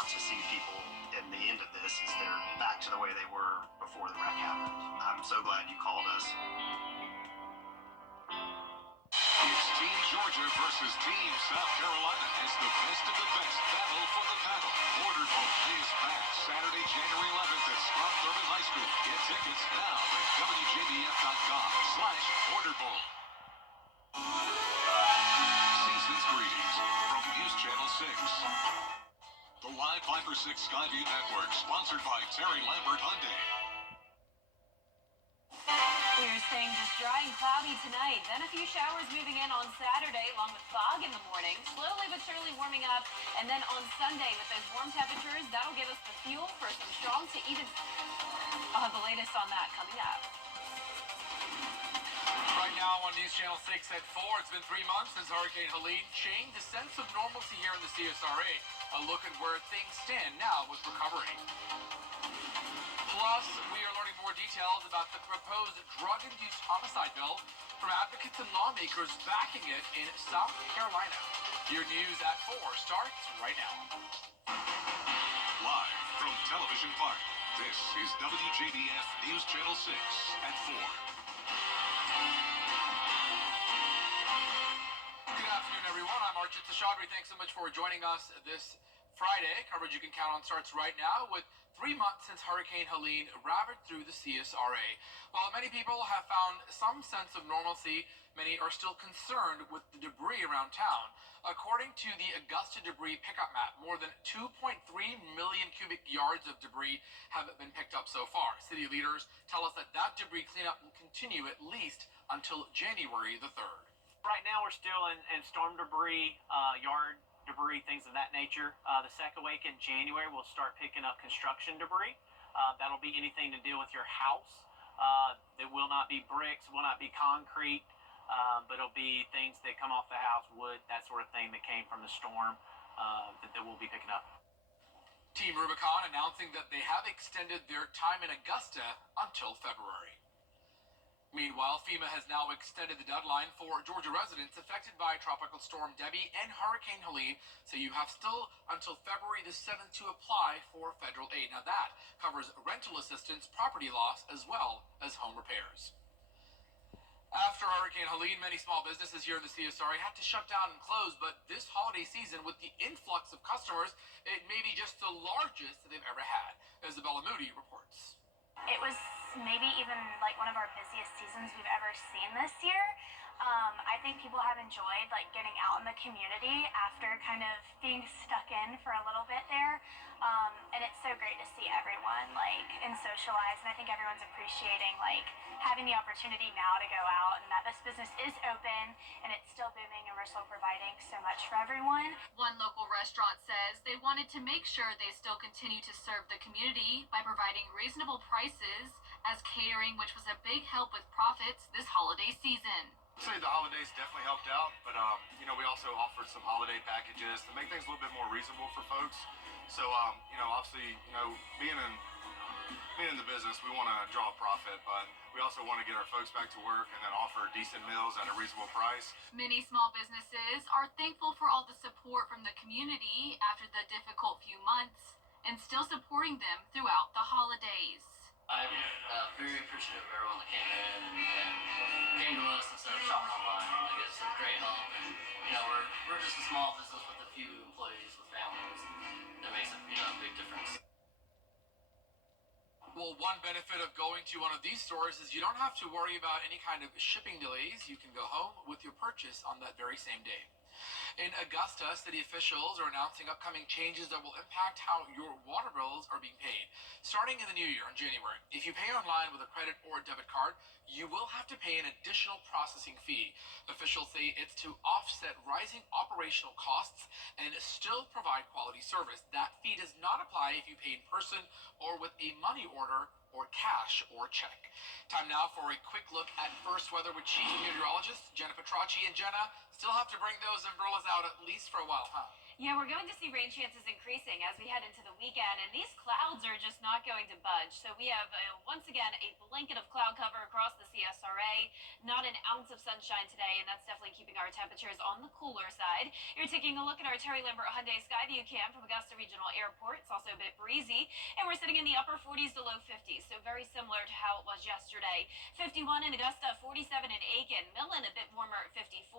want to see people in the end of this is they're back to the way they were before the wreck happened. I'm so glad you called us. It's Team Georgia versus Team South Carolina as the best of the best battle for the paddle. Border Bowl is back Saturday, January 11th at Scott Thurman High School. Get tickets now at WJBF.com/Border Bowl. Season's greetings from News Channel 6. The Live 5 for 6 Skyview Network, sponsored by Terry Lambert Hyundai. We're staying just dry and cloudy tonight. Then a few showers moving in on Saturday, along with fog in the morning. Slowly but surely warming up. And then on Sunday, with those warm temperatures, that'll give us the fuel for some strong to even... I'll have the latest on that coming up. Right now on News Channel 6 at 4, it's been 3 months since Hurricane Helene changed the sense of normalcy here in the CSRA. A look at where things stand now with recovery. Plus, we are learning more details about the proposed drug-induced homicide bill from advocates and lawmakers backing it in South Carolina. Your news at 4 starts right now. Live from Television Park, this is WJBF News Channel 6 at 4. Good afternoon, everyone. I'm Archit Seshadri. Thanks so much for joining us this Friday. Coverage you can count on starts right now with 3 months since Hurricane Helene ravaged through the CSRA. While many people have found some sense of normalcy, many are still concerned with the debris around town. According to the Augusta debris pickup map, more than 2.3 million cubic yards of debris have been picked up so far. City leaders tell us that debris cleanup will continue at least until January the 3rd. Right now we're still in storm debris, yard debris, things of that nature. The second week in January, we'll start picking up construction debris. That'll be anything to do with your house. It will not be bricks, will not be concrete, but it'll be things that come off the house, wood, that sort of thing that came from the storm that we'll be picking up. Team Rubicon announcing that they have extended their time in Augusta until February. Meanwhile, FEMA has now extended the deadline for Georgia residents affected by Tropical Storm Debbie and Hurricane Helene, so you have still until February the 7th to apply for federal aid. Now that covers rental assistance, property loss, as well as home repairs. After Hurricane Helene, many small businesses here in the CSRA had to shut down and close, but this holiday season, with the influx of customers, it may be just the largest that they've ever had. Isabella Moody reports. It was maybe even like one of our busiest seasons we've ever seen this year. I think people have enjoyed like getting out in the community after kind of being stuck in for a little bit there. And it's so great to see everyone like and socialize, and I think everyone's appreciating like having the opportunity now to go out and that this business is open and it's still booming and we're still providing so much for everyone. One local restaurant says they wanted to make sure they still continue to serve the community by providing reasonable prices as catering, which was a big help with profits this holiday season. I'd say the holidays definitely helped out, but we also offered some holiday packages to make things a little bit more reasonable for folks. So obviously, being in the business, we want to draw a profit, but we also want to get our folks back to work and then offer decent meals at a reasonable price. Many small businesses are thankful for all the support from the community after the difficult few months and still supporting them throughout the holidays. I'm very appreciative of everyone that came in and came to us instead of shopping online. Like, it's a great help, and we're just a small business with a few employees with families. That makes a big difference. Well, one benefit of going to one of these stores is you don't have to worry about any kind of shipping delays. You can go home with your purchase on that very same day. In Augusta, city officials are announcing upcoming changes that will impact how your water bills are being paid. Starting in the new year in January, if you pay online with a credit or a debit card, you will have to pay an additional processing fee. Officials say it's to offset rising operational costs and still provide quality service. That fee does not apply if you pay in person or with a money order or cash or check. Time now for a quick look at first weather with Chief Meteorologist Jenna Petracci. And Jenna, still have to bring those umbrellas out at least for a while, huh? Yeah, we're going to see rain chances increasing as we head into the weekend, and these clouds are just not going to budge. So we have, once again, a blanket of cloud cover across the CSRA. Not an ounce of sunshine today, and that's definitely keeping our temperatures on the cooler side. You're taking a look at our Terry Lambert Hyundai Skyview cam from Augusta Regional Airport. It's also a bit breezy, and we're sitting in the upper 40s to low 50s, so very similar to how it was yesterday. 51 in Augusta, 47 in Aiken. Millen a bit warmer at 54.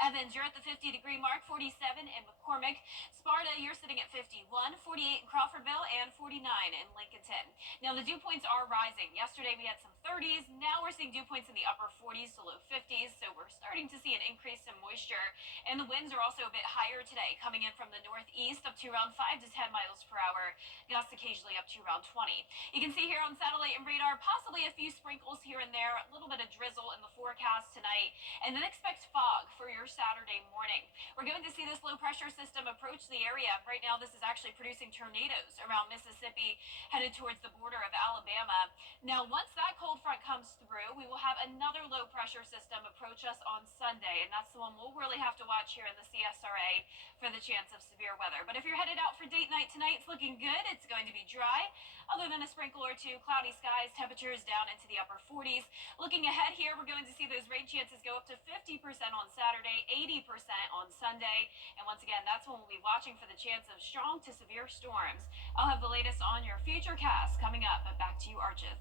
Evans, you're at the 50-degree mark, 47 in McCormick. Sparta, you're sitting at 51, 48 in Crawfordville, and 49 in Lincolnton. Now, the dew points are rising. Yesterday, we had some 30s. Now we're seeing dew points in the upper 40s to low 50s, so we're starting to see an increase in moisture. And the winds are also a bit higher today, coming in from the northeast up to around 5 to 10 miles per hour, gusts occasionally up to around 20. You can see here on satellite and radar, possibly a few sprinkles here and there, a little bit of drizzle in the forecast tonight, and then expect fog for your Saturday morning. We're going to see this low pressure system approach the area. Right now, this is actually producing tornadoes around Mississippi, headed towards the border of Alabama. Now, once that cold front comes through, we will have another low pressure system approach us on Sunday, and that's the one we'll really have to watch here in the CSRA for the chance of severe weather. But if you're headed out for date night tonight, it's looking good. It's going to be dry, other than a sprinkle or two. Cloudy skies, temperatures down into the upper 40s. Looking ahead here, we're going to see those rain chances go up to 50% on Saturday, 80% on Sunday. And once again, that's when we'll be watching for the chance of strong to severe storms. I'll have the latest on your future cast coming up. But back to you, Archith.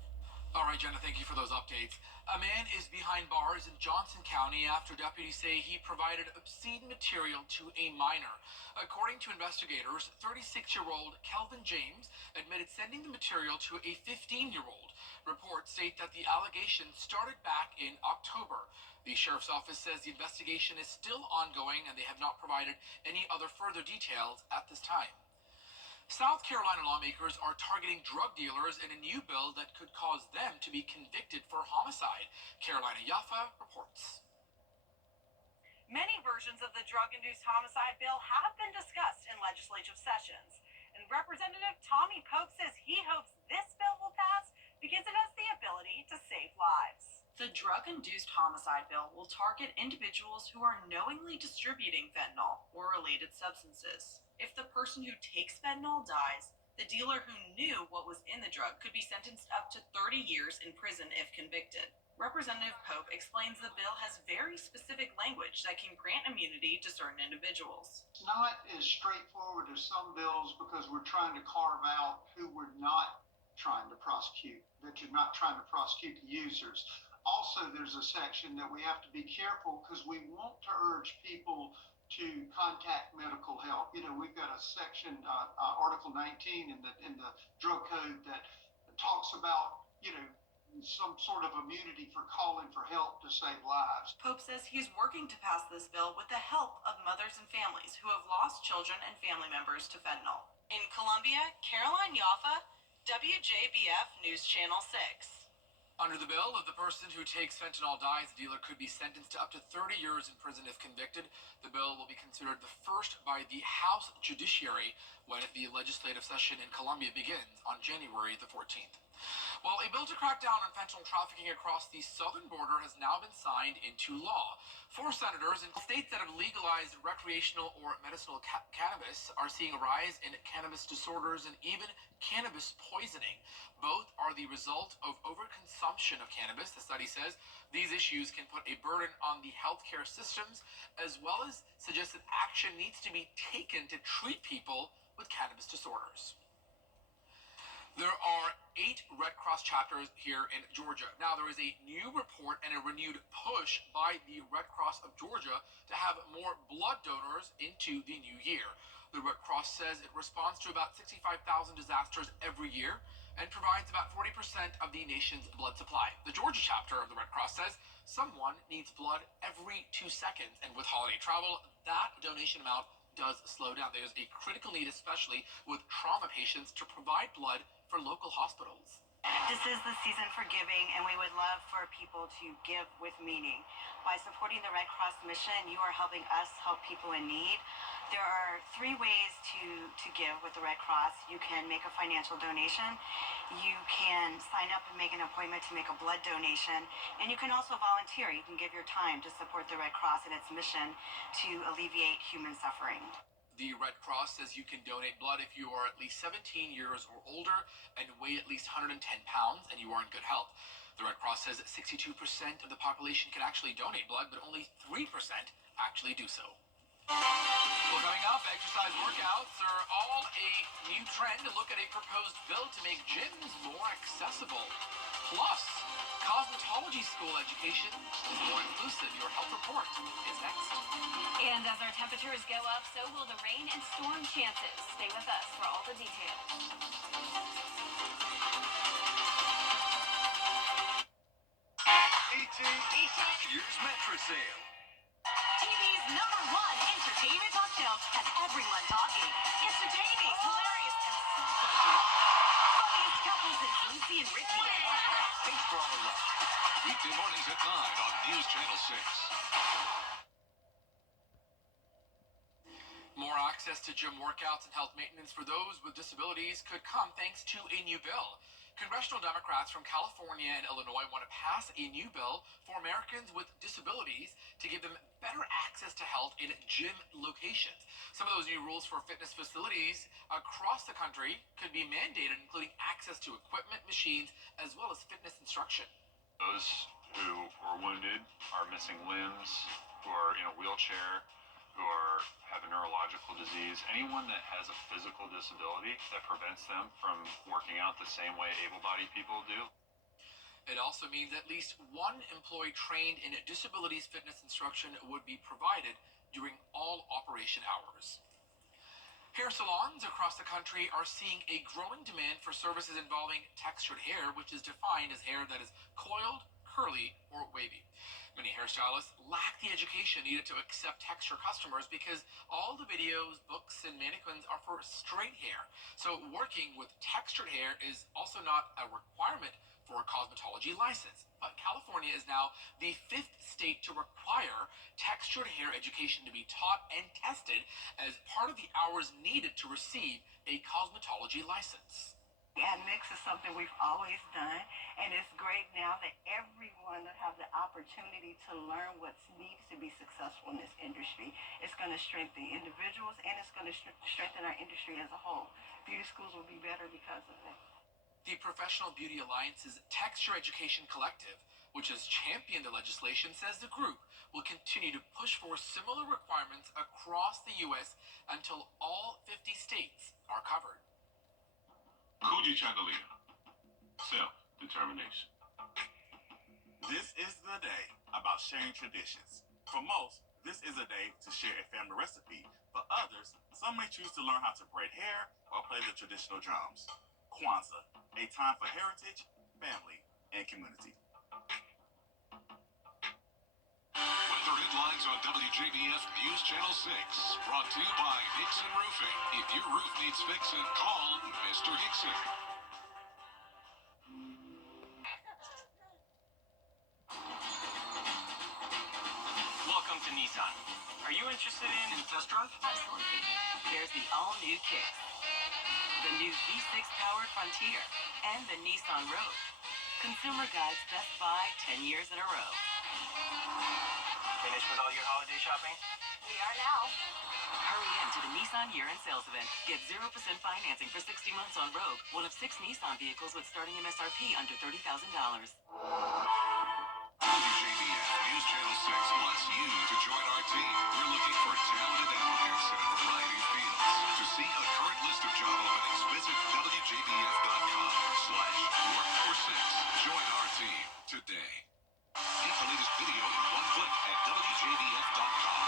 All right, Jenna, thank you for those updates. A man is behind bars in Johnson County after deputies say he provided obscene material to a minor. According to investigators, 36-year-old Kelvin James admitted sending the material to a 15-year-old. Reports state that the allegation started back in October. The sheriff's office says the investigation is still ongoing and they have not provided any other further details at this time. South Carolina lawmakers are targeting drug dealers in a new bill that could cause them to be convicted for homicide. Carolina Yaffa reports. Many versions of the drug-induced homicide bill have been discussed in legislative sessions, and Representative Tommy Pope says he hopes this bill will pass because it has the ability to save lives. The drug-induced homicide bill will target individuals who are knowingly distributing fentanyl or related substances. If the person who takes fentanyl dies, the dealer who knew what was in the drug could be sentenced up to 30 years in prison if convicted. Representative Pope explains the bill has very specific language that can grant immunity to certain individuals. It's not as straightforward as some bills because we're trying to carve out who we're not trying to prosecute, that you're not trying to prosecute the users. Also, there's a section that we have to be careful because we want to urge people to contact medical help. You know, we've got a section, Article 19 in the drug code that talks about, you know, some sort of immunity for calling for help to save lives. Pope says he is working to pass this bill with the help of mothers and families who have lost children and family members to fentanyl. In Columbia, Caroline Yaffa, WJBF News Channel 6. Under the bill, if the person who takes fentanyl dies, the dealer could be sentenced to up to 30 years in prison if convicted. The bill will be considered the first by the House Judiciary when the legislative session in Columbia begins on January the 14th. Well, a bill to crack down on fentanyl trafficking across the southern border has now been signed into law. 4 senators in states that have legalized recreational or medicinal cannabis are seeing a rise in cannabis disorders and even cannabis poisoning. Both are the result of overconsumption of cannabis. The study says these issues can put a burden on the healthcare systems, as well as suggest that action needs to be taken to treat people with cannabis disorders. There are 8 Red Cross chapters here in Georgia. Now, there is a new report and a renewed push by the Red Cross of Georgia to have more blood donors into the new year. The Red Cross says it responds to about 65,000 disasters every year and provides about 40% of the nation's blood supply. The Georgia chapter of the Red Cross says someone needs blood every 2 seconds, and with holiday travel, that donation amount does slow down. There's a critical need, especially with trauma patients, to provide blood for local hospitals. This is the season for giving, and we would love for people to give with meaning. By supporting the Red Cross mission, you are helping us help people in need. There are 3 ways to give with the Red Cross. You can make a financial donation, you can sign up and make an appointment to make a blood donation, and you can also volunteer. You can give your time to support the Red Cross and its mission to alleviate human suffering. The Red Cross says you can donate blood if you are at least 17 years or older and weigh at least 110 pounds and you are in good health. The Red Cross says that 62% of the population can actually donate blood, but only 3% actually do so. Well, coming up, exercise workouts are all a new trend to look at a proposed bill to make gyms more accessible. Plus, cosmetology school education is more inclusive. Your health report is next. And as our temperatures go up, so will the rain and storm chances. Stay with us for all the details. Here's Mattress Sale. TV's #1 entertainment talk show has everyone talking. It's the Jamies, hilarious and so fun to watch. Funniest couples is Lucy and Ricky. Thanks for all the love. Weekday mornings at 9 on News Channel 6. More access to gym workouts and health maintenance for those with disabilities could come thanks to a new bill. Congressional Democrats from California and Illinois want to pass a new bill for Americans with disabilities to give them better access to health in gym locations. Some of those new rules for fitness facilities across the country could be mandated, including access to equipment, machines, as well as fitness instruction. Those who are wounded, are missing limbs, who are in a wheelchair, who have a neurological disease, anyone that has a physical disability that prevents them from working out the same way able-bodied people do. It also means at least one employee trained in disabilities fitness instruction would be provided during all operation hours. Hair salons across the country are seeing a growing demand for services involving textured hair, which is defined as hair that is coiled, curly, or wavy. Many hairstylists lack the education needed to accept texture customers because all the videos, books, and mannequins are for straight hair. So working with textured hair is also not a requirement for a cosmetology license. But California is now the 5th state to require textured hair education to be taught and tested as part of the hours needed to receive a cosmetology license. And mix is something we've always done, and it's great now that everyone will have the opportunity to learn what needs to be successful in this industry. It's going to strengthen individuals, and it's going to strengthen our industry as a whole. Beauty schools will be better because of it. The Professional Beauty Alliance's Texture Education Collective, which has championed the legislation, says the group will continue to push for similar requirements across the U.S. until all 50 states are covered. Coogee Chandelier. Self-determination. This is the day about sharing traditions. For most, this is a day to share a family recipe. For others, some may choose to learn how to braid hair or play the traditional drums. Kwanzaa, a time for heritage, family, and community. Weather headlines on WJBF News Channel 6. Brought to you by Hickson Roofing. If your roof needs fixing, call Mr. Hickson. Welcome to Nissan. Are you interested in In test drive? Absolutely. There's the all-new Kicks, the new V6 powered Frontier, and the Nissan Rogue. Consumer Guide's Best Buy 10 years in a row. Finished with all your holiday shopping? We are now. Hurry in to the Nissan year-end sales event. Get 0% financing for 60 months on Rogue, one of 6 Nissan vehicles with starting MSRP under $30,000. WJBF News Channel 6 wants you to join our team. We're looking for talented applicants in a variety of fields. To see a current list of job openings, visit WJBF.com/workforce6. Join our team today. Get the latest video in one click at WJBF.com.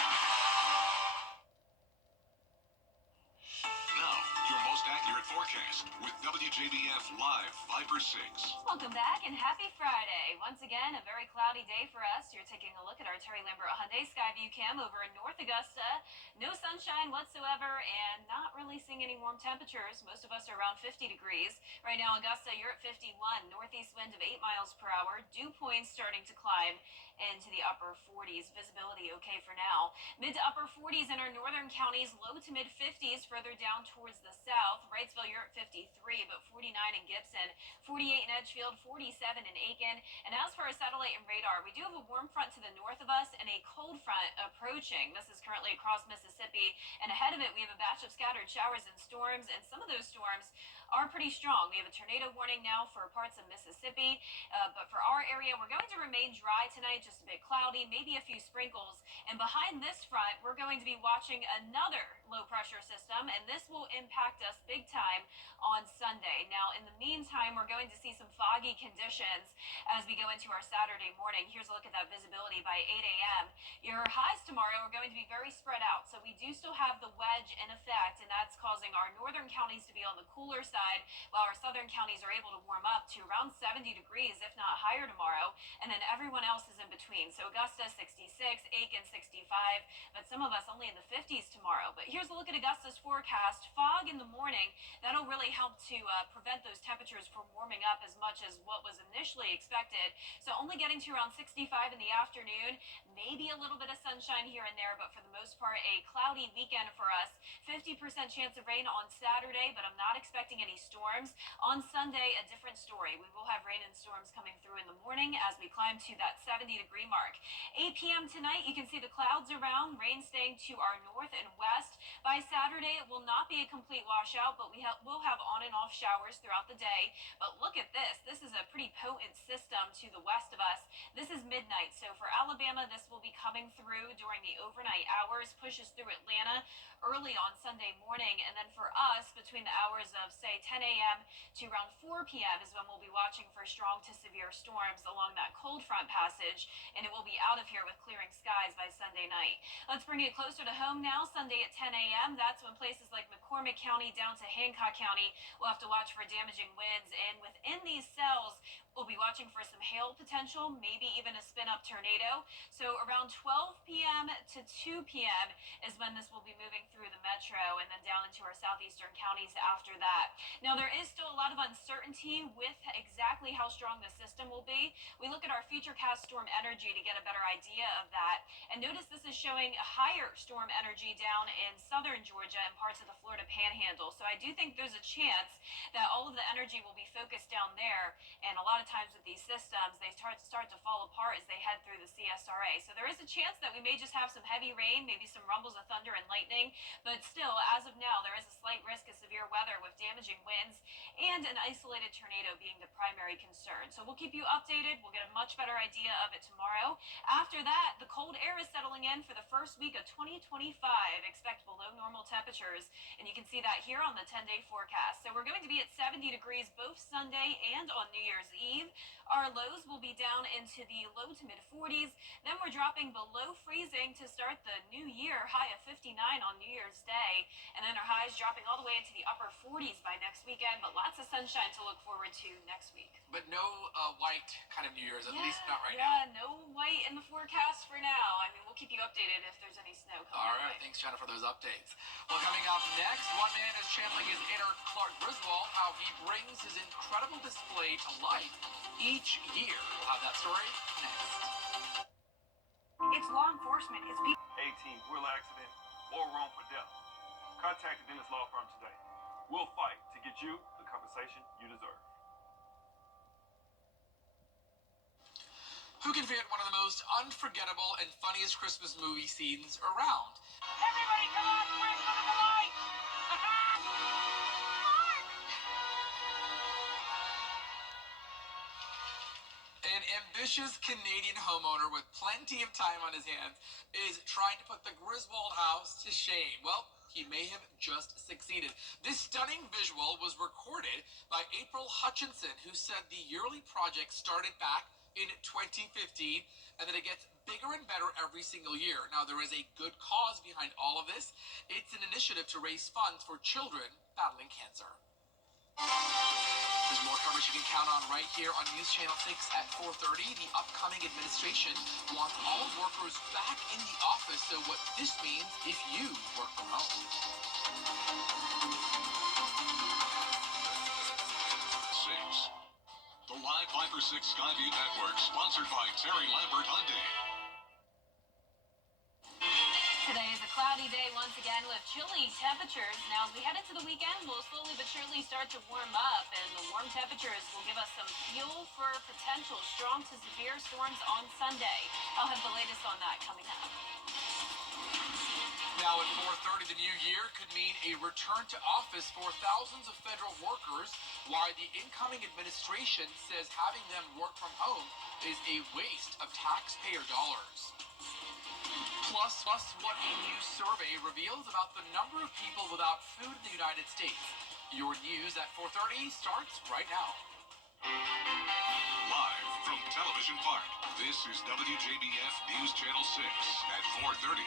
Now, your most accurate forecast with WJBF Live 5/6. Welcome back and happy Friday. Once again, a very cloudy day for us. You're taking a look at our Terry Lambert Hyundai Skyview Cam over in North Augusta. No sunshine whatsoever and not really seeing any warm temperatures. Most of us are around 50 degrees. Right now, Augusta, you're at 51. Northeast wind of 8 miles per hour. Dew points starting to climb into the upper 40s. Visibility okay for now. Mid to upper 40s in our northern counties. Low to mid 50s further down towards the south. Right Wrightsville, you're at 53, but 49 in Gibson, 48 in Edgefield, 47 in Aiken. And as for our satellite and radar, we do have a warm front to the north of us and a cold front approaching. This is currently across Mississippi, and ahead of it, we have a batch of scattered showers and storms, and some of those storms are pretty strong. We have a tornado warning now for parts of Mississippi, but for our area, we're going to remain dry tonight, just a bit cloudy, maybe a few sprinkles. And behind this front, we're going to be watching another low pressure system, and this will impact us big time on Sunday. Now, in the meantime, we're going to see some foggy conditions as we go into our Saturday morning. Here's a look at that visibility by 8 a.m. Your highs tomorrow are going to be very spread out, so we do still have the wedge in effect, and that's causing our northern counties to be on the cooler side, while our southern counties are able to warm up to around 70 degrees, if not higher tomorrow, and then everyone else is in between. So Augusta 66, Aiken 65, but some of us only in the 50s tomorrow. But here's a look at Augusta's forecast. Fog in the morning, that'll really help to prevent those temperatures from warming up as much as what was initially expected. So only getting to around 65 in the afternoon, maybe a little bit of sunshine here and there, but for the most part, a cloudy weekend for us. 50% chance of rain on Saturday, but I'm not expecting any storms. On Sunday, a different story. We will have rain and storms coming through in the morning as we climb to that 70-degree mark. 8 p.m. tonight, you can see the clouds around, rain staying to our north and west. By Saturday, it will not be a complete washout, but we'll have on and off showers throughout the day. But look at this. This is a pretty potent system to the west of us. This is midnight, so for Alabama, this will be coming through during the overnight hours, pushes through Atlanta early on Sunday morning, and then for us, between the hours of, say, 10 a.m. to around 4 p.m. is when we'll be watching for strong to severe storms along that cold front passage, and it will be out of here with clearing skies by Sunday night. Let's bring it closer to home now. Sunday at 10 a.m., that's when places like McCormick County down to Hancock County will have to watch for damaging winds, and within these cells, we'll be watching for some hail potential, maybe even a spin-up tornado. So around 12 p.m. to 2 p.m. is when this will be moving through the metro and then down into our southeastern counties after that. Now, there is still a lot of uncertainty with exactly how strong the system will be. We look at our futurecast storm energy to get a better idea of that. And notice this is showing higher storm energy down in southern Georgia and parts of the Florida Panhandle. So I do think there's a chance that all of the energy will be focused down there, and a lot of times with these systems, they start to fall apart as they head through the CSRA. So there is a chance that we may just have some heavy rain, maybe some rumbles of thunder and lightning, but still, as of now, there is a slight risk of severe weather with damaging winds and an isolated tornado being the primary concern. So we'll keep you updated. We'll get a much better idea of it tomorrow. After that, the cold air is settling in for the first week of 2025. Expect below normal temperatures, and you can see that here on the 10-day forecast. So we're going to be at 70 degrees both Sunday and on New Year's Eve. Our lows will be down into the low to mid 40s. Then we're dropping below freezing to start the new year, high of 59 on New Year's Day. And then our highs dropping all the way into the upper 40s by next weekend, but lots of sunshine to look forward to next week. But no white kind of New Year's, at least not right now. Yeah, no white in the forecast for now. I mean, we'll keep you updated if there's any snow coming. All right, thanks, Jenna, for those updates. Well, coming up next, one man is channeling his inner Clark Griswold, how he brings his incredible display to life each year. We'll have that story next. It's law enforcement. It's people. 18, wheel accident or wrongful death. Contact the Dennis Law Firm today. We'll fight to get you the compensation you deserve. Who can forget one of the most unforgettable and funniest Christmas movie scenes around? Everybody come on, quick, look at the lights! An ambitious Canadian homeowner with plenty of time on his hands is trying to put the Griswold house to shame. Well, he may have just succeeded. This stunning visual was recorded by April Hutchinson, who said the yearly project started back in 2015 and that it gets bigger and better every single year. Now, there is a good cause behind all of this. It's an initiative to raise funds for children battling cancer. There's more coverage you can count on right here on News Channel 6 at 4:30. The upcoming administration wants all workers back in the office, so what this means if you work from home. 6. The Live 5 for 6 Skyview Network, sponsored by Terry Lambert Hyundai. Today is a cloudy day once again with chilly temperatures. Now, as we head into the weekend, we'll slowly but surely start to warm up, and the warm temperatures will give us some fuel for potential strong to severe storms on Sunday. I'll have the latest on that coming up. Now at 4:30, the new year could mean a return to office for thousands of federal workers, while the incoming administration says having them work from home is a waste of taxpayer dollars. Plus, what a new survey reveals about the number of people without food in the United States. Your news at 4:30 starts right now. Live from Television Park, this is WJBF News Channel 6 at 4:30.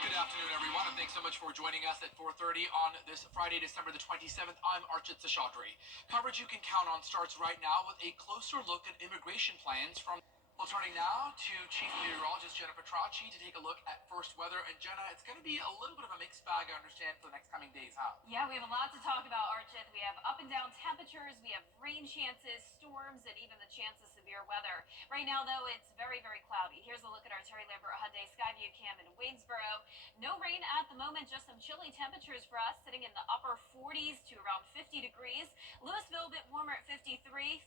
Good afternoon, everyone, and thanks so much for joining us at 4:30 on this Friday, December the 27th. I'm Archit Seshadri. Coverage you can count on starts right now with a closer look at immigration plans from... Well, turning now to Chief Meteorologist Jenna Petracci to take a look at first weather. And Jenna, it's going to be a little bit of a mixed bag, I understand, for the next coming days, huh? Yeah, we have a lot to talk about, Archit. We have up and down temperatures, we have rain chances, storms, and even the chance of severe weather. Right now, though, it's very, very cloudy. Here's a look at our Terry Lambert Hyundai Skyview cam in Waynesboro. No rain at the moment, just some chilly temperatures for us, sitting in the upper 40s to around 50 degrees. Louisville, a bit warmer at 53,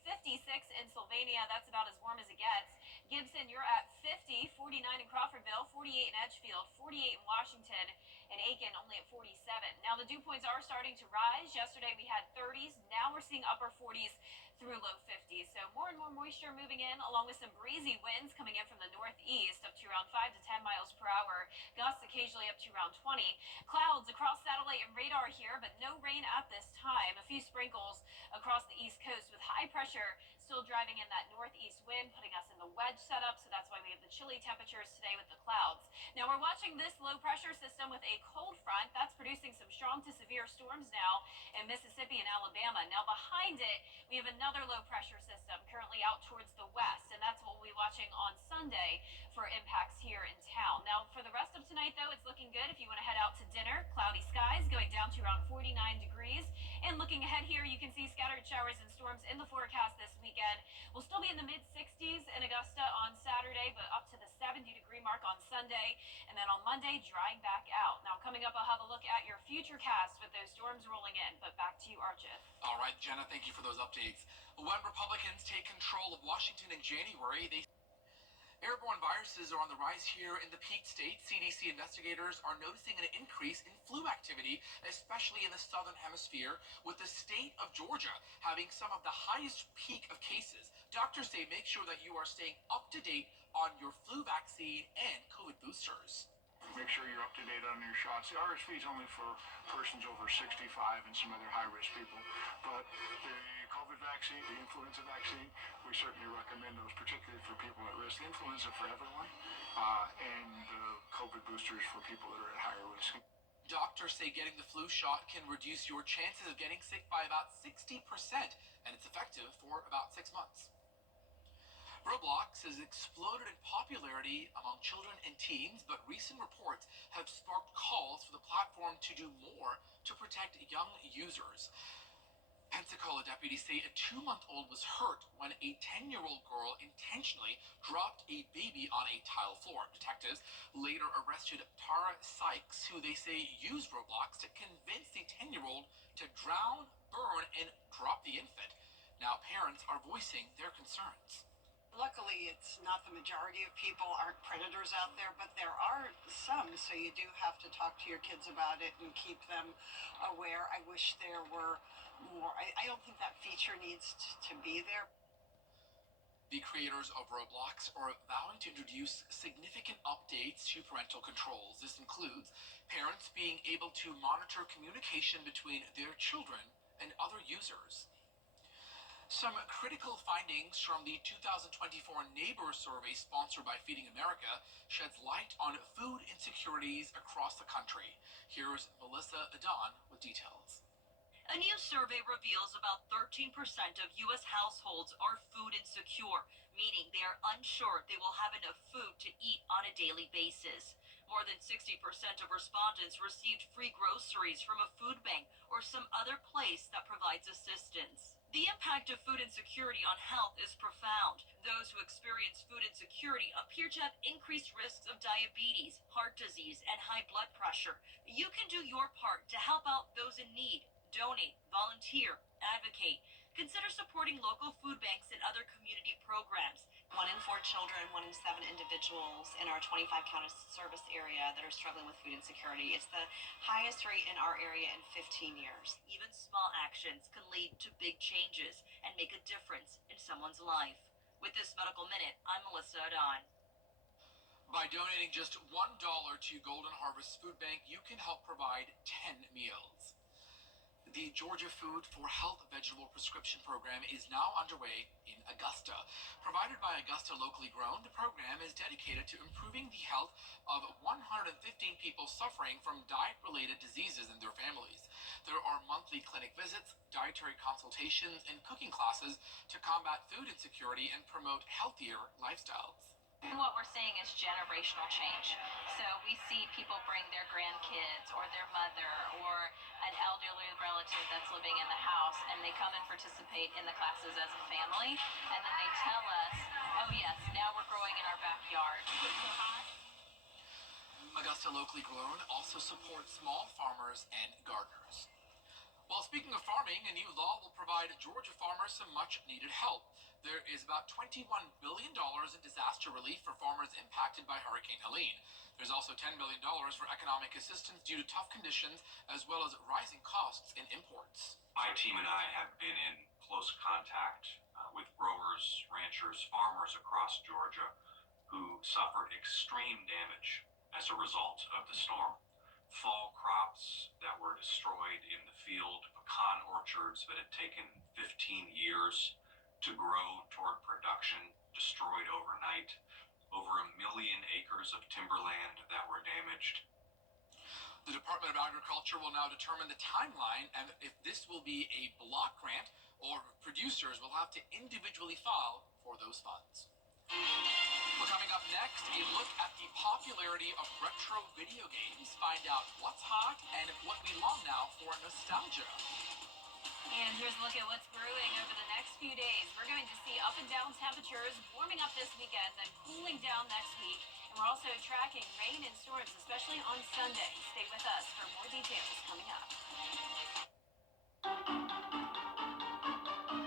56 in Sylvania. That's about as warm as it gets. Gibson, you're at 50, 49 in Crawfordville, 48 in Edgefield, 48 in Washington, and Aiken only at 47. Now the dew points are starting to rise. Yesterday we had 30s. Now we're seeing upper 40s through low 50s. So more and more moisture moving in, along with some breezy winds coming in from the northeast up to around 5 to 10 miles per hour. Gusts occasionally up to around 20. Clouds across satellite and radar here, but no rain at this time. A few sprinkles across the east coast with high pressure still driving in that northeast wind, putting us in the wedge setup, so that's why we have the chilly temperatures today with the clouds. Now we're watching this low pressure system with a cold front that's producing some strong to severe storms now in Mississippi and Alabama. Now behind it, we have another low pressure system currently out towards the west, and that's what we'll be watching on Sunday for impacts here in town. Now for the rest of tonight, though, it's looking good if you want to head out to dinner. Cloudy skies going down to around 49 degrees. And looking ahead here, you can see scattered showers and storms in the forecast this weekend. We'll still be in the mid-60s in Augusta on Saturday, but up to the 70-degree mark on Sunday. And then on Monday, drying back out. Now, coming up, I'll have a look at your future cast with those storms rolling in. But back to you, Archit. All right, Jenna, thank you for those updates. When Republicans take control of Washington in January, airborne viruses are on the rise here in the Peak State. CDC investigators are noticing an increase in flu activity, especially in the southern hemisphere, with the state of Georgia having some of the highest peak of cases. Doctors say make sure that you are staying up to date on your flu vaccine and COVID boosters. Make sure you're up to date on your shots. The RSV is only for persons over 65 and some other high-risk people. But the COVID vaccine, the influenza vaccine, we certainly recommend those, particularly for people at risk. Influenza for everyone, and the COVID boosters for people that are at higher risk. Doctors say getting the flu shot can reduce your chances of getting sick by about 60%, and it's effective for about 6 months. Roblox has exploded in popularity among children and teens, but recent reports have sparked calls for the platform to do more to protect young users. Pensacola deputies say a 2-month-old was hurt when a 10-year-old girl intentionally dropped a baby on a tile floor. Detectives later arrested Tara Sykes, who they say used Roblox to convince the 10-year-old to drown, burn, and drop the infant. Now parents are voicing their concerns. Luckily, it's not the majority of people aren't predators out there, but there are some, so you do have to talk to your kids about it and keep them aware. I wish there were more. I don't think that feature needs to be there. The creators of Roblox are vowing to introduce significant updates to parental controls. This includes parents being able to monitor communication between their children and other users. Some critical findings from the 2024 Neighbor Survey sponsored by Feeding America sheds light on food insecurities across the country. Here's Melissa Adon with details. A new survey reveals about 13% of U.S. households are food insecure, meaning they are unsure they will have enough food to eat on a daily basis. More than 60% of respondents received free groceries from a food bank or some other place that provides assistance. The impact of food insecurity on health is profound. Those who experience food insecurity appear to have increased risks of diabetes, heart disease, and high blood pressure. You can do your part to help out those in need. Donate, volunteer, advocate. Consider supporting local food banks and other community programs. 1 in 4 children, 1 in 7 individuals in our 25 county service area that are struggling with food insecurity. It's the highest rate in our area in 15 years. Even small actions can lead to big changes and make a difference in someone's life. With this Medical Minute, I'm Melissa Adon. By donating just $1 to Golden Harvest Food Bank, you can help provide 10 meals. The Georgia Food for Health Vegetable Prescription Program is now underway in Augusta. Provided by Augusta Locally Grown, the program is dedicated to improving the health of 115 people suffering from diet-related diseases and their families. There are monthly clinic visits, dietary consultations, and cooking classes to combat food insecurity and promote healthier lifestyles. And what we're seeing is generational change. So we see people bring their grandkids or their mother or an elderly relative that's living in the house, and they come and participate in the classes as a family, and then they tell us, oh yes, now we're growing in our backyard. Augusta Locally Grown also supports small farmers and gardeners. While speaking of farming, a new law will provide Georgia farmers some much-needed help. There is about $21 billion in disaster relief for farmers impacted by Hurricane Helene. There's also $10 billion for economic assistance due to tough conditions, as well as rising costs in imports. My team and I have been in close contact with growers, ranchers, farmers across Georgia who suffered extreme damage as a result of the storm. Fall crops that were destroyed in the field, pecan orchards that had taken 15 years to grow toward production, destroyed overnight, over 1 million acres of timberland that were damaged. The Department of Agriculture will now determine the timeline and if this will be a block grant or producers will have to individually file for those funds. Well, coming up next, a look at the popularity of retro video games, find out what's hot and what we long now for nostalgia. And here's a look at what's brewing over the next few days. We're going to see up and down temperatures warming up this weekend, then cooling down next week. And we're also tracking rain and storms, especially on Sunday. Stay with us for more details coming up.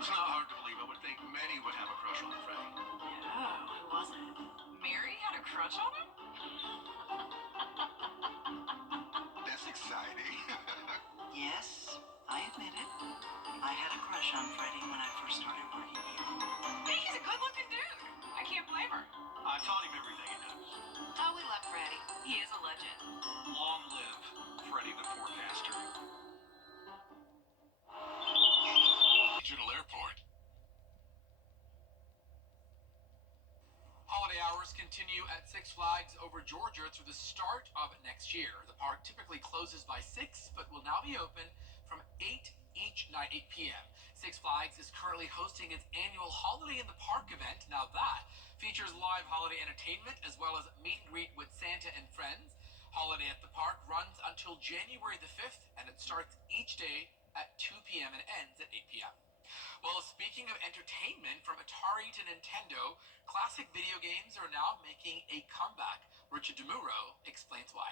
It's not hard to believe. I would think many would have a crush on Freddie. Yeah, who was it? Mary had a crush on him? That's exciting. Yes, I admit it. I had a crush on Freddie when I first started working here. Hey, he's a good-looking dude. I can't blame her. I taught him everything he knows. Oh, we love Freddie. He is a legend. Long live Freddie the Forecaster. Regional Airport. Holiday hours continue at Six Flags over Georgia through the start of next year. The park typically closes by 6, but will now be open from 8 each night, 8 p.m. Six Flags is currently hosting its annual Holiday in the Park event. Now that features live holiday entertainment as well as meet and greet with Santa and friends. Holiday at the Park runs until January the 5th, and it starts each day at 2 p.m. and ends at 8 p.m. Well, speaking of entertainment, from Atari to Nintendo, classic video games are now making a comeback. Richard DeMuro explains why.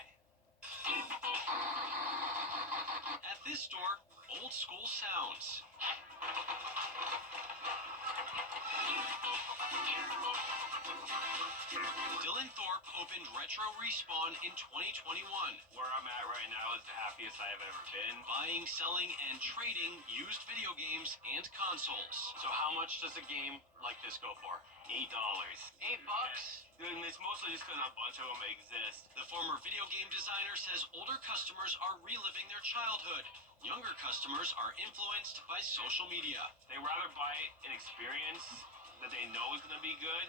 At this store, old school sounds. Dylan Thorpe opened Retro Respawn in 2021. Where I'm at right now is the happiest I have ever been. Buying, selling, and trading used video games and consoles. So how much does a game like this go for? $8. $8? And it's mostly just because a bunch of them exist. The former video game designer says older customers are reliving their childhood. Younger customers are influenced by social media. They rather buy an experience that they know is going to be good,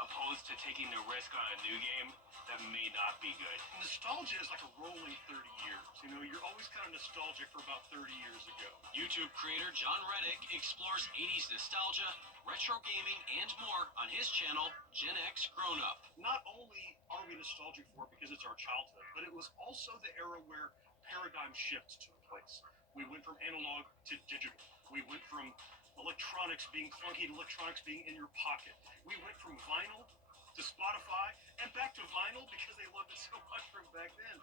opposed to taking the risk on a new game that may not be good. Nostalgia is like a rolling 30 years. You know, you're always kind of nostalgic for about 30 years ago. YouTube creator John Reddick explores 80s nostalgia, retro gaming, and more on his channel, Gen X Grown Up. Not only are we nostalgic for it because it's our childhood? But it was also the era where paradigm shifts took place. We went from analog to digital. We went from electronics being clunky to electronics being in your pocket. We went from vinyl to Spotify and back to vinyl because they loved it so much from back then.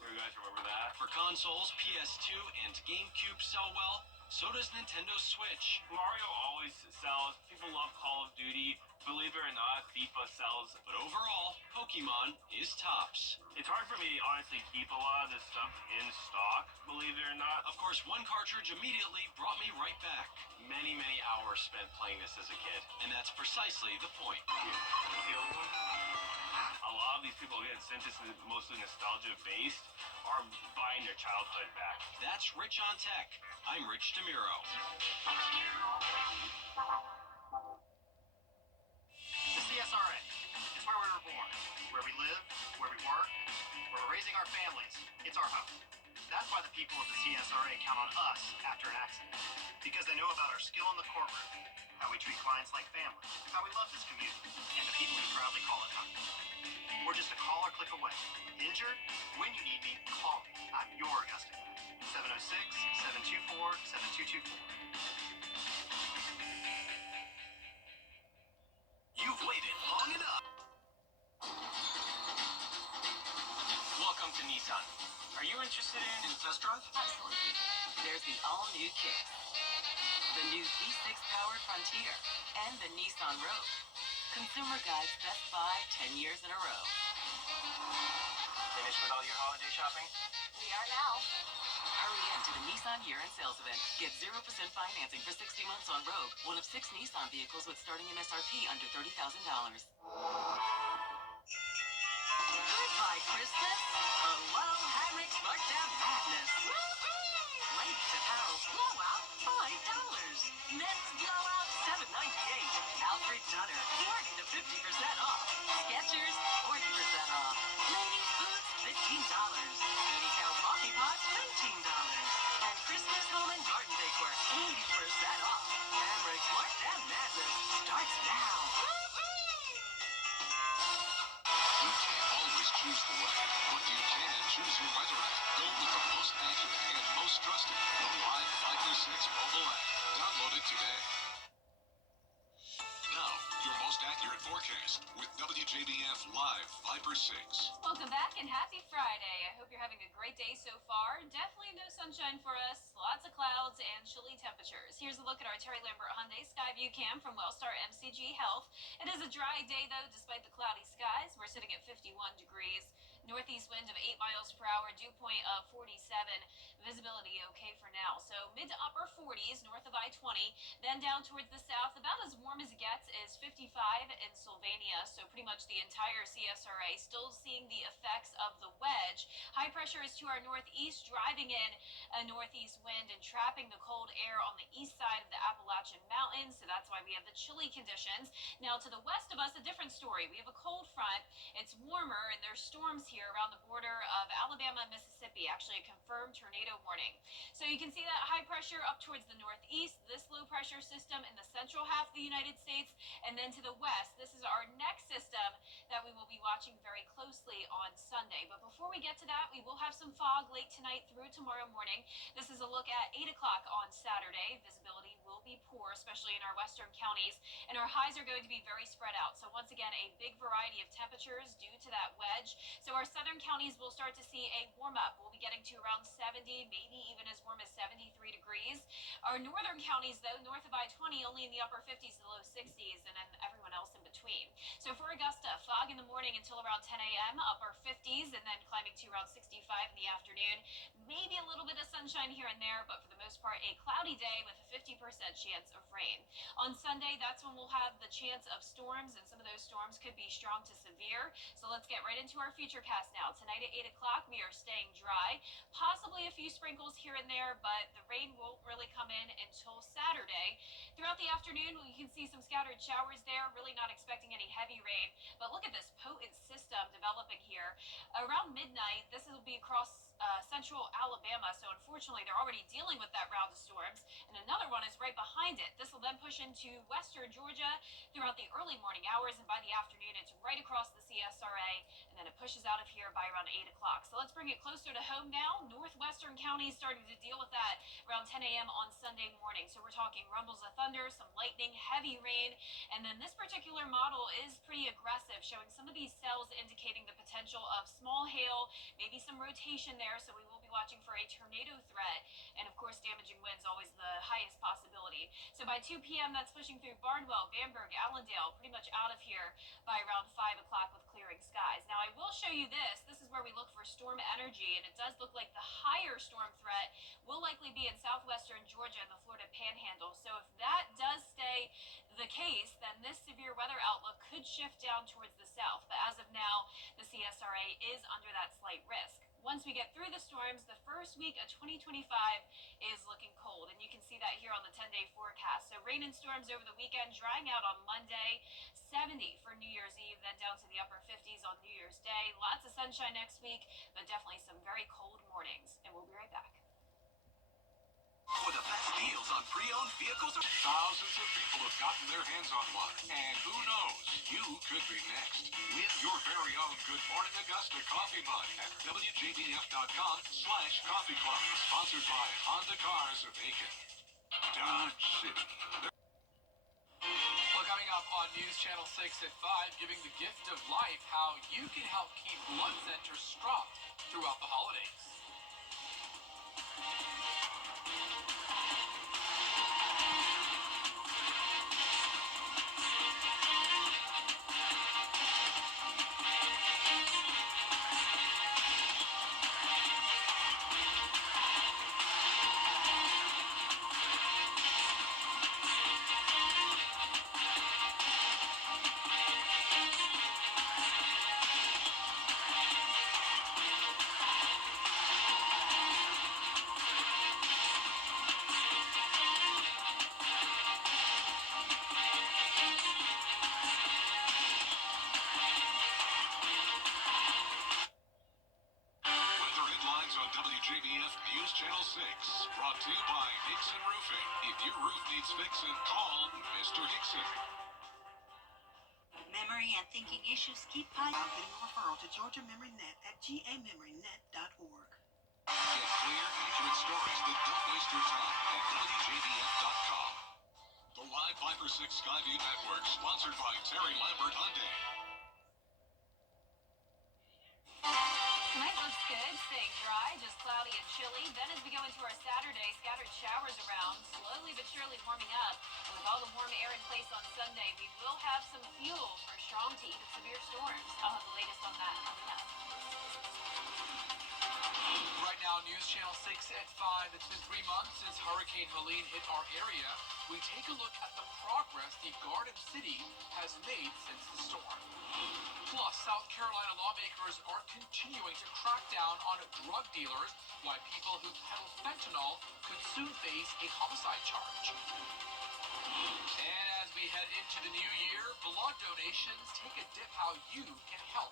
You guys remember that? For consoles, PS2 and GameCube sell well, so does Nintendo Switch. Mario always sells. People love Call of Duty. Believe it or not, FIFA sells. But overall, Pokemon is tops. It's hard for me to honestly keep a lot of this stuff in stock, believe it or not. Of course, one cartridge immediately brought me right back. Many, many hours spent playing this as a kid. And that's precisely the point. A lot of these people, again, since it's mostly nostalgia based, are buying their childhood back. That's Rich on Tech. I'm Rich DeMuro. The CSRA is where we were born, where we live, where we work, where we're raising our families. It's our home. That's why the people of the CSRA count on us after an accident, because they know about our skill in the courtroom, how we treat clients like family, how we love this community, and the people who proudly call it home. We're just a call or click away. Injured? When you need me, call me. I'm your Augusta guy. 706-724-7224. You've waited long enough. Welcome to Nissan. Are you interested in In a test drive? Absolutely. There's the all-new Kicks, the new V6-powered Frontier, and the Nissan Rogue. Consumer Guide's Best Buy 10 years in a row. Finished with all your holiday shopping? We are now. Hurry in to the Nissan year-end sales event. Get 0% financing for 60 months on Rogue, one of 6 Nissan vehicles with starting MSRP under $30,000. Goodbye, Christmas. Hello, Hamrick's Markdown Madness. Ladies apparel blowout $5. Men's blowout $7.98. Alfred Dunner 40 to 50% off. Skechers 40% off. Ladies boots $15. 80-count coffee pots $19. And Christmas home and garden decor 80% off. Hamrick's Markdown Madness starts now. You can't always choose the way, but you can choose your weather app. Go with the most accurate and most trusted, the Live Viper 6 mobile app. Download it today. Now, your most accurate forecast with WJBF Live Viper 6. Welcome back and happy Friday. I hope you're having a great day so far. Definitely no sunshine for us. Lots of clouds and chilly temperatures. Here's a look at our Terry Lambert Hyundai Skyview Cam from Wellstar MCG Health. It is a dry day though, despite the cloudy skies. We're sitting at 51 degrees. Northeast wind of 8 miles per hour, dew point of 47. Visibility okay for now. So mid to upper 40s north of I-20. Then down towards the south, about as warm as it gets is 55 in Sylvania. So pretty much the entire CSRA still seeing the effects of the wedge. High pressure is to our northeast, driving in a northeast wind and trapping the cold air on the east side of the Appalachian Mountains. So that's why we have the chilly conditions. Now to the west of us, a different story. We have a cold front. It's warmer and there's storms here around the border of Alabama and Mississippi. Actually a confirmed tornado warning. So you can see that high pressure up towards the northeast, this low pressure system in the central half of the United States, and then to the west, this is our next system that we will be watching very closely on Sunday. But before we get to that, we will have some fog late tonight through tomorrow morning. This is a look at 8 o'clock on Saturday. Visibility will be poor, especially in our western counties, and our highs are going to be very spread out. So once again, a big variety of temperatures due to that wedge. So our southern counties will start to see a warm up. We'll be getting to around 70, maybe even as warm as 73 degrees. Our northern counties, though, north of I-20, only in the upper 50s to low 60s, and then everyone else in between. So for Augusta, fog in the morning until around 10 a.m., upper 50s, and then climbing to around 65 in the afternoon. Maybe a little bit of sunshine here and there, but for the most part, a cloudy day with a 50% chance of rain. On Sunday, that's when we'll have the chance of storms, and some of those storms could be strong to severe. So let's get right into our futurecast now. Tonight at 8 o'clock, we are staying dry. Possibly a few sprinkles here and there, but the rain won't really come in until Saturday. Throughout the afternoon, we can see some scattered showers there. Really not expecting any heavy rain, but look at this potent system developing here. Around midnight, this will be across central Alabama. So unfortunately, they're already dealing with that round of storms. And another one is right behind it. This will then push into western Georgia throughout the early morning hours. And by the afternoon, it's right across the CSRA. And then it pushes out of here by around 8 o'clock. So let's bring it closer to home now. Northwestern counties starting to deal with that around 10 a.m. on Sunday morning. So we're talking rumbles of thunder, some lightning, heavy rain. And then this particular model is pretty aggressive, showing some of these cells indicating the potential of small hail, maybe some rotation there. So we will be watching for a tornado threat. And of course, damaging winds always the highest possibility. So by 2 p.m., that's pushing through Barnwell, Bamberg, Allendale, pretty much out of here by around 5 o'clock with clearing skies. Now, I will show you this. This is where we look for storm energy, and it does look like the higher storm threat will likely be in southwestern Georgia and the Florida Panhandle. So if that does stay the case, then this severe weather outlook could shift down towards the south. But as of now, the CSRA is under that slight risk. Once we get through the storms, the first week of 2025 is looking cold, and you can see that here on the 10-day forecast. So rain and storms over the weekend, drying out on Monday, 70 for New Year's Eve, then down to the upper 50s on New Year's Day. Lots of sunshine next week, but definitely some very cold mornings. And we'll be right back. For the best deals on pre-owned vehicles, thousands of people have gotten their hands on one. And who knows, you could be next. Win your very own Good Morning Augusta coffee mug at WJBF.com/coffee club. Sponsored by Honda Cars of Aiken. Dodge City. Well, coming up on News Channel 6 at 5, giving the gift of life, how you can help keep blood centers stocked throughout the holidays. Weather headlines on WJBF News Channel 6. Brought to you by Hickson Roofing. If your roof needs fixing, call Mr. Hickson. Memory and thinking issues keep piling. I'm getting a referral to Georgia Memory Net at gamemorynet.org. Get clear, accurate stories that don't waste your time at WJBF.com. The Live 5 for 6 Skyview Network, sponsored by Terry Lambert Hyundai. Tonight looks good, staying dry, just cloudy and chilly. Then as we go into our Saturday, scattered showers around, slowly but surely warming up. And with all the warm air in place on Sunday, we will have some fuel for strong to even severe storms. I'll have the latest on that coming up. Right now, News Channel 6 at 5. It's been 3 months since Hurricane Helene hit our area. We take a look at the progress the Garden City has made since the storm. Plus, South Carolina lawmakers are continuing to crack down on drug dealers, while people who peddle fentanyl could soon face a homicide charge. And as we head into the new year, blood donations take a dip how you can help.